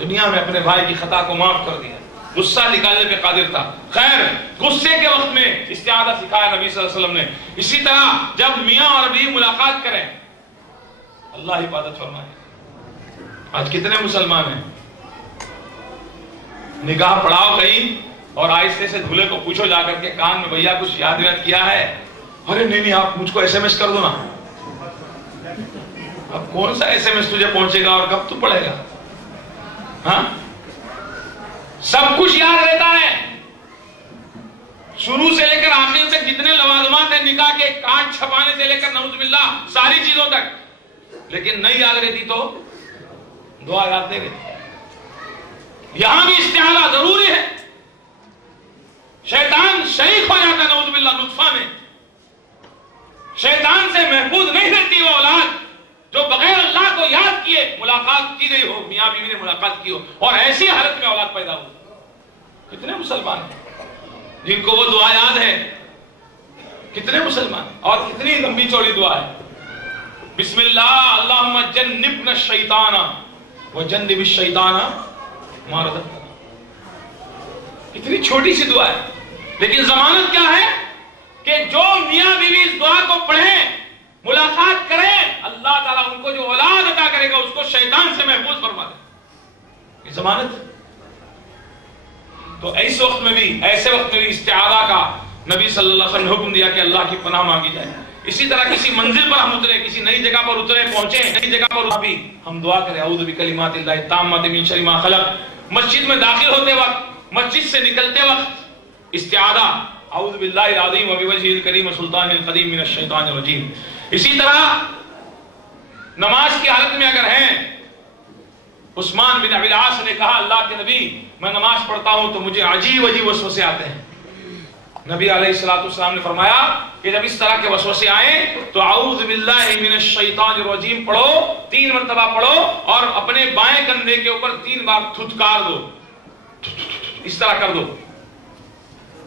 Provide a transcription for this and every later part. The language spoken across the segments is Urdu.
دنیا میں اپنے بھائی کی خطا کو معاف کر دیا، غصہ نکالنے پہ قادر تھا. خیر، غصے کے وقت میں استعاذہ سکھایا نبی صلی اللہ علیہ وسلم نے. اسی طرح جب میاں اور بیوی ملاقات کریں، اللہ حفاظت فرمائے. آج کتنے مسلمان ہیں نکاح پڑھاؤ کہیں اور آہستے سے دھولے کو پوچھو جا کر کے کان میں، بھیا کچھ یاد ویاد کیا ہے؟ ارے نہیں آپ مجھ کو SMS کر دو نا. اب کون سا SMS تجھے پہنچے گا اور کب تو پڑھے گا؟ ہاں، سب کچھ یاد رہتا ہے، شروع سے لے کر آخر تک جتنے لوازمات ہیں نکاح کے، کارڈ چھپانے سے لے کر نعوذ باللہ ساری چیزوں تک. لیکن نہیں یاد رہتی تو دعا یاد نہیں رہتی. یہاں بھی استعاذہ ضروری ہے. شیطان شریک ہو جاتا ہے نعوذ باللہ نطفہ میں. شیطان سے محفوظ نہیں رہتی وہ اولاد جو بغیر اللہ کو یاد کیے ملاقات کی گئی ہو، میاں بیوی نے ملاقات کی ہو اور ایسی حالت میں اولاد پیدا ہو. کتنے مسلمان ہیں جن کو وہ دعا یاد ہے؟ کتنے مسلمان؟ اور کتنی لمبی چوڑی دعا ہے. بسم اللہ اللہم جنبنا الشیطان وجنب الشیطان ما رزقتنا. کتنی چھوٹی سی دعا ہے، لیکن ضمانت کیا ہے کہ جو میاں بیوی اس دعا کو پڑھیں، ملاقات کریں، اللہ تعالیٰ ان کو جو اولاد عطا کرے گا اس کو شیطان سے محفوظ فرما دے. یہ ضمانت. تو ایسے وقت میں بھی استعاذہ کا نبی صلی اللہ علیہ وسلم نے حکم دیا کہ اللہ کی پناہ مانگی جائے. اسی طرح کسی منزل پر ہم اترے، کسی نئی جگہ پر اترے، پہنچے نئی جگہ پر بھی ہم دعا کریں اعوذ بکلمات اللہ التامات من شر ما خلق. مسجد میں داخل ہوتے وقت، مسجد سے نکلتے وقت استعاذہ اعوذ باللہ العظیم وبوجہہ الکریم سلطان القدیم من الشیطان الرجیم. اسی طرح نماز کی حالت میں اگر ہیں، عثمان بن ابی العاص نے کہا اللہ کے نبی میں نماز پڑھتا ہوں تو مجھے عجیب عجیب وسوسے آتے ہیں. نبی علیہ الصلوۃ والسلام نے فرمایا کہ جب اس طرح کے وسوسے آئیں تو اعوذ باللہ من الشیطان الرجیم پڑھو، 3 مرتبہ پڑھو اور اپنے بائیں کندھے کے اوپر 3 بار تھتکار دو، اس طرح کر دو.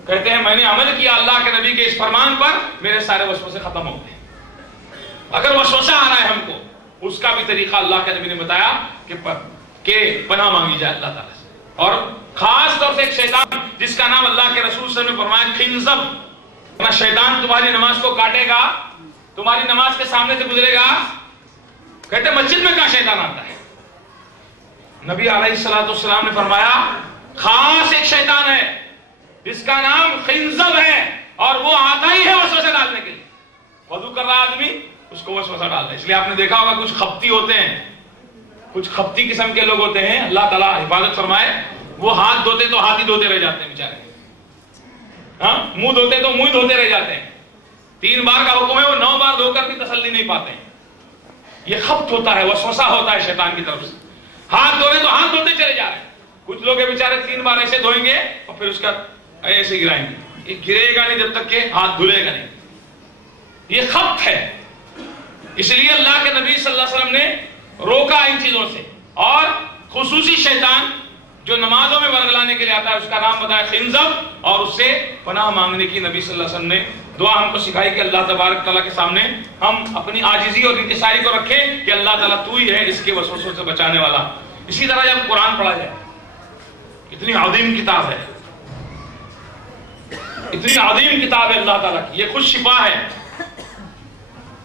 کہتے ہیں میں نے عمل کیا اللہ کے نبی کے اس فرمان پر، میرے سارے وسوسے ختم ہو گئے. اگر وسوسہ آ رہا ہے ہم کو، اس کا بھی طریقہ اللہ کے نبی نے بتایا کہ پناہ مانگی جائے اللہ تعالیٰ سے. اور خاص طور سے ایک شیطان جس کا نام اللہ کے رسول صلی اللہ علیہ وسلم نے فرمایا خنزب. شیطان تمہاری نماز کو کاٹے گا، تمہاری نماز کے سامنے سے گزرے گا. کہتے مسجد میں کہاں شیطان آتا ہے؟ نبی علیہ الصلوۃ والسلام نے فرمایا خاص ایک شیطان ہے جس کا نام خنزب ہے اور وہ آتا ہی ہے وسوسہ ڈالنے کے لیے. وضو کر رہا آدمی اس کو وسوسہ ڈالتا ہے. اس لیے آپ نے دیکھا ہوگا کچھ خپتی ہوتے ہیں، کچھ خپتی قسم کے لوگ ہوتے ہیں، اللہ تعالیٰ حفاظت فرمائے، وہ ہاتھ دھوتے تو ہاتھ ہی دھوتے رہ جاتے ہیں بیچارے. ہاں، منہ دھوتے تو منہ ہی دھوتے رہ جاتے ہیں. 3 بار کا حکم ہے، وہ 9 بار دھو کر بھی تسلی نہیں پاتے ہیں. یہ خپت ہوتا ہے، وسوسہ ہوتا ہے شیطان کی طرف سے. ہاتھ دھو رہے تو ہاتھ دھوتے چلے جا رہے ہیں. کچھ لوگ بیچارے 3 بار ایسے دھوئیں گے اور پھر اس کا ایسے گرائیں گے. یہ گرے گا نہیں جب تک کہ ہاتھ دھلے گا نہیں. یہ خپت ہے. اس لیے اللہ کے نبی صلی اللہ علیہ وسلم نے روکا ان چیزوں سے. اور خصوصی شیطان جو نمازوں میں ورگلانے کے لیے آتا ہے اس کا نام بتایا خنزب، اور اس سے پناہ مانگنے کی نبی صلی اللہ علیہ وسلم نے دعا ہم کو سکھائی کہ اللہ تبارک تعالیٰ کے سامنے ہم اپنی عاجزی اور انکساری کو رکھیں کہ اللہ تعالیٰ تو ہی ہے اس کے وسوسوں سے بچانے والا. اسی طرح جب قرآن پڑھا جائے، اتنی عظیم کتاب ہے، اتنی عظیم کتاب ہے اللہ تعالیٰ کی. یہ خود شفا ہے،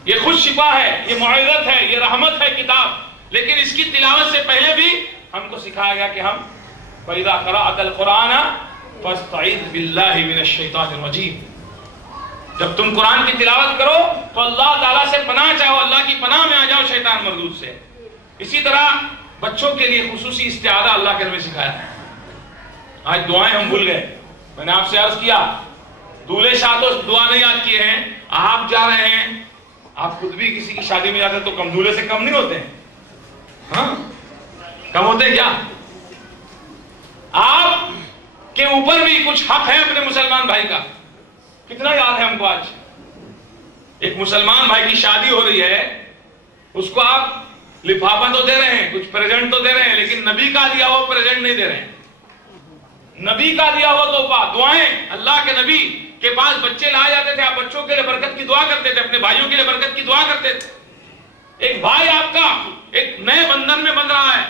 یہ خود شفا ہے، یہ معزت ہے، یہ رحمت ہے کتاب. لیکن اس کی تلاوت سے پہلے بھی ہم کو سکھایا گیا کہ ہم فَإِذَا قَرَأْتَ الْقُرْآنَ فَاسْتَعِذْ بِاللَّهِ مِنَ الشَّيْطَانِ الرَّجِيمِ. جب تم قرآن کی تلاوت کرو تو اللہ تعالیٰ سے پناہ چاہو، اللہ کی پناہ میں آ جاؤ شیطان مردود سے. اسی طرح بچوں کے لیے خصوصی استعاذہ اللہ کے نبی سکھایا. آج دعائیں ہم بھول گئے. میں نے آپ سے عرض کیا دولہے شاہ تو دعا نہیں یاد کیے ہیں. آپ جا رہے ہیں، آپ خود بھی کسی کی شادی میں جاتے ہیں تو کم دولہے سے کم نہیں ہوتے ہیں. ہاں، کم ہوتے ہیں کیا؟ آپ کے اوپر بھی کچھ حق ہے اپنے مسلمان بھائی کا. کتنا یاد ہے ہم کو آج ایک مسلمان بھائی کی شادی ہو رہی ہے، اس کو آپ لفافہ تو دے رہے ہیں، کچھ پریزنٹ تو دے رہے ہیں، لیکن نبی کا دیا ہوا پریزنٹ نہیں دے رہے ہیں. نبی کا دیا ہوا تحفہ دعائیں. اللہ کے نبی کے پاس بچے لائے جاتے تھے، آپ بچوں کے لیے برکت کی دعا کرتے تھے، اپنے بھائیوں کے لیے برکت کی دعا کرتے تھے. ایک بھائی آپ کا ایک نئے بندھن میں بندھ رہا ہے،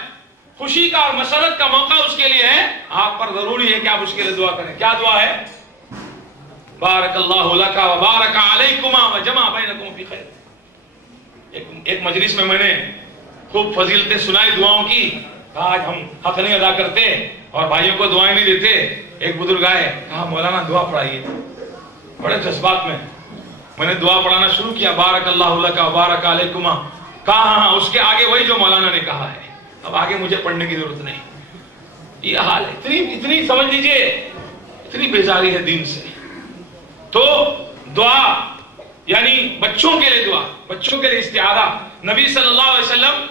خوشی کا اور مسرت کا موقع اس کے لیے ہے، آپ پر ضروری ہے کہ آپ اس کے لیے دعا کریں. کیا دعا ہے؟ بارک اللہ لک و بارک علیکما و جمع بینکم فی خیر. ایک مجلس میں نے خوب فضیلتیں سنائی دعاؤں کی. آج ہم حق نہیں ادا کرتے اور بھائیوں کو دعائیں نہیں دیتے. ایک بزرگ آئے، کہا مولانا دعا پڑھائیے. بڑے جذبات میں نے دعا پڑھانا شروع کیا، بارک اللہ لک و بارک علیکما. کہا ہاں اس کے آگے وہی جو مولانا نے کہا ہے، اب آگے مجھے پڑھنے کی ضرورت نہیں. یہ حال ہے. اتنی سمجھ لیجئے اتنی بیزاری ہے دین سے. تو دعا یعنی بچوں کے لیے دعا، بچوں کے لیے استعاذہ. نبی صلی اللہ علیہ وسلم،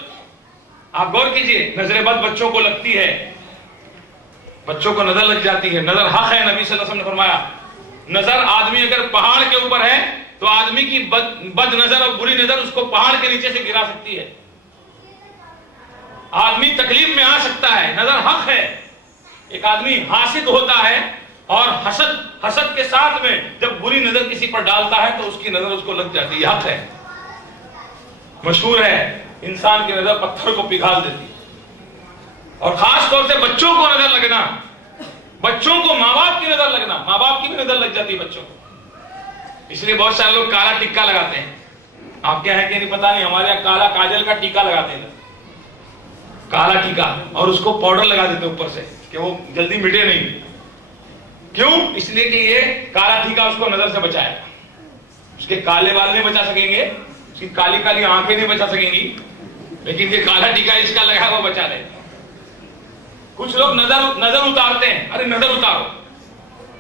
آپ غور کیجئے، نظر بد بچوں کو لگتی ہے، بچوں کو نظر لگ جاتی ہے. نظر حق ہے. نبی صلی اللہ علیہ وسلم نے فرمایا نظر آدمی اگر پہاڑ کے اوپر ہے تو آدمی کی بد نظر اور بری نظر اس کو پہاڑ کے نیچے سے گرا سکتی ہے. آدمی تکلیف میں آ سکتا ہے. نظر حق ہے. ایک آدمی حاسد ہوتا ہے اور حسد کے ساتھ میں جب بری نظر کسی پر ڈالتا ہے تو اس کی نظر اس کو لگ جاتی ہے. حق ہے. مشہور ہے انسان کی نظر پتھر کو پگھال دیتی ہے. اور خاص طور سے بچوں کو نظر لگنا، بچوں کو ماں باپ کی نظر لگنا، ماں باپ کی بھی نظر لگ جاتی ہے بچوں کو. اس لیے بہت سارے لوگ کالا ٹکا لگاتے ہیں. آپ کیا ہے کہ نہیں پتا نہیں، ہمارے یہاں کالا کاجل کا ٹیکا لگاتے ہیں، کالا ٹیکا، اور اس کو پاؤڈر لگا دیتے اوپر سے کہ وہ جلدی مٹے نہیں. کیوں؟ اس لیے کہ یہ کالا ٹیکا اس کو نظر سے بچائے گا. اس کے کالے بال نہیں بچا سکیں گے، اس کی کالی کالی آنکھیں نہیں بچا سکیں گی، لیکن یہ کالا ٹیکا اس کا لگا وہ بچا لے. کچھ لوگ نظر اتارتے ہیں. ارے نظر اتارو.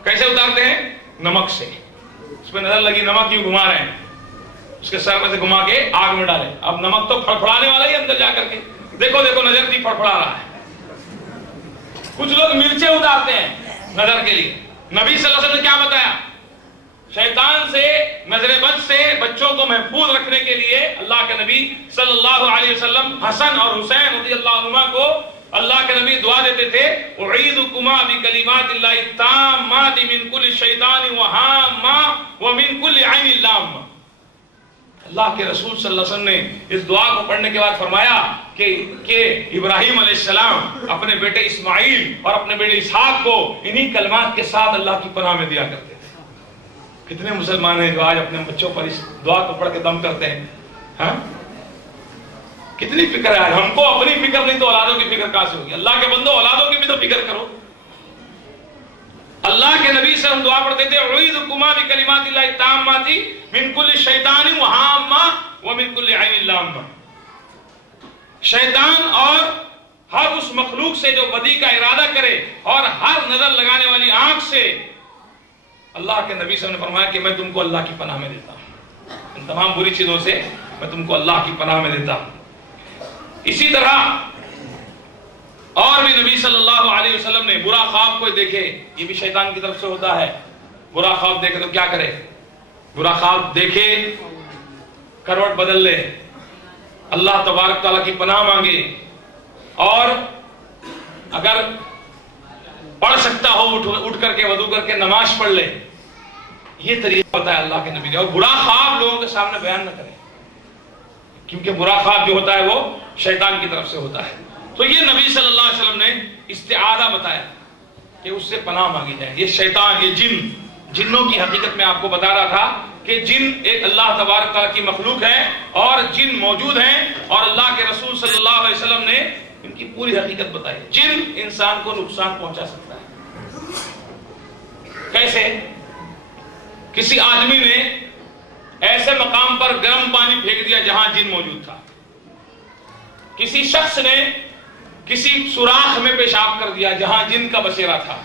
کیسے اتارتے ہیں؟ نمک سے. اس پہ نظر لگی، نمک کیوں گھما رہے ہیں؟ اس کے سر میں سے گھما کے آگ میں ڈالیں. اب نمک تو پھڑپڑانے والا ہی اندر جا کر کے، دیکھو دیکھو نظر تھی پھڑپڑا رہا ہے. کچھ لوگ مرچیں اتارتے ہیں نظر کے لیے. نبی صلی اللہ علیہ وسلم نے کیا بتایا؟ شیطان سے، نظر بد سے بچوں کو محفوظ رکھنے کے لیے اللہ کے نبی صلی اللہ علیہ وسلم حسن اور حسین رضی اللہ عنہما کو اللہ کے نبی دعا دیتے تھے، اعیذکما بکلمات اللہ التامات من کل شیطان وہامہ ومن کل عین لامہ. اللہ کے رسول صلی اللہ علیہ وسلم نے اس دعا کو پڑھنے کے بعد فرمایا کہ ابراہیم علیہ السلام اپنے بیٹے اسماعیل اور اپنے بیٹے اسحاق کو انہی کلمات کے ساتھ اللہ کی پناہ میں دیا کرتے تھے. کتنے مسلمان ہیں جو آج اپنے بچوں پر اس دعا کو پڑھ کے دم کرتے ہیں؟ ہاں کتنی فکر ہے. ہم کو اپنی فکر نہیں تو اولادوں کی فکر کہاں سے ہوگی؟ اللہ کے بندو اولادوں کی بھی تو فکر کرو. اللہ کے نبی سے ہم دعا پڑھتے تھے، اعوذکما بکلمات اللہ التامات من کل شیطان وہامہ ومن کل عین لامہ. شیطان اور ہر اس مخلوق سے جو بدی کا ارادہ کرے اور ہر نظر لگانے والی آنکھ سے اللہ کے نبی صلی اللہ علیہ وسلم نے فرمایا کہ میں تم کو اللہ کی پناہ میں دیتا ہوں. ان تمام بری چیزوں سے میں تم کو اللہ کی پناہ میں دیتا ہوں. اسی طرح اور بھی نبی صلی اللہ علیہ وسلم نے برا خواب کوئی دیکھے، یہ بھی شیطان کی طرف سے ہوتا ہے. برا خواب دیکھے تو کیا کرے؟ برا خواب دیکھے کروٹ بدل لے، اللہ تبارک تعالیٰ کی پناہ مانگے، اور اگر پڑھ سکتا ہو اٹھ کر کے وضو کر کے نماز پڑھ لے. یہ طریقہ بتایا اللہ کے نبی نے. اور برا خواب لوگوں کے سامنے بیان نہ کرے، کیونکہ برا خواب جو ہوتا ہے وہ شیطان کی طرف سے ہوتا ہے. تو یہ نبی صلی اللہ علیہ وسلم نے استعاذہ بتایا کہ اس سے پناہ مانگی جائے. یہ شیطان، یہ جنوں کی حقیقت میں آپ کو بتا رہا تھا کہ جن ایک اللہ تبارک تعالیٰ کی مخلوق ہے اور جن موجود ہیں، اور اللہ کے رسول صلی اللہ علیہ وسلم نے ان کی پوری حقیقت بتائی. جن انسان کو نقصان پہنچا سکتا ہے. کیسے؟ کسی آدمی نے ایسے مقام پر گرم پانی پھینک دیا جہاں جن موجود تھا. کسی شخص نے کسی سوراخ میں پیشاب کر دیا جہاں جن کا بسیرا تھا.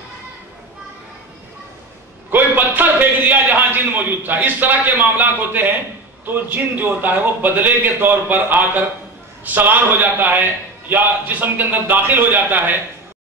کوئی پتھر پھینک دیا جہاں جن موجود تھا. اس طرح کے معاملات ہوتے ہیں. تو جن جو ہوتا ہے وہ بدلے کے طور پر آ کر سوار ہو جاتا ہے یا جسم کے اندر داخل ہو جاتا ہے.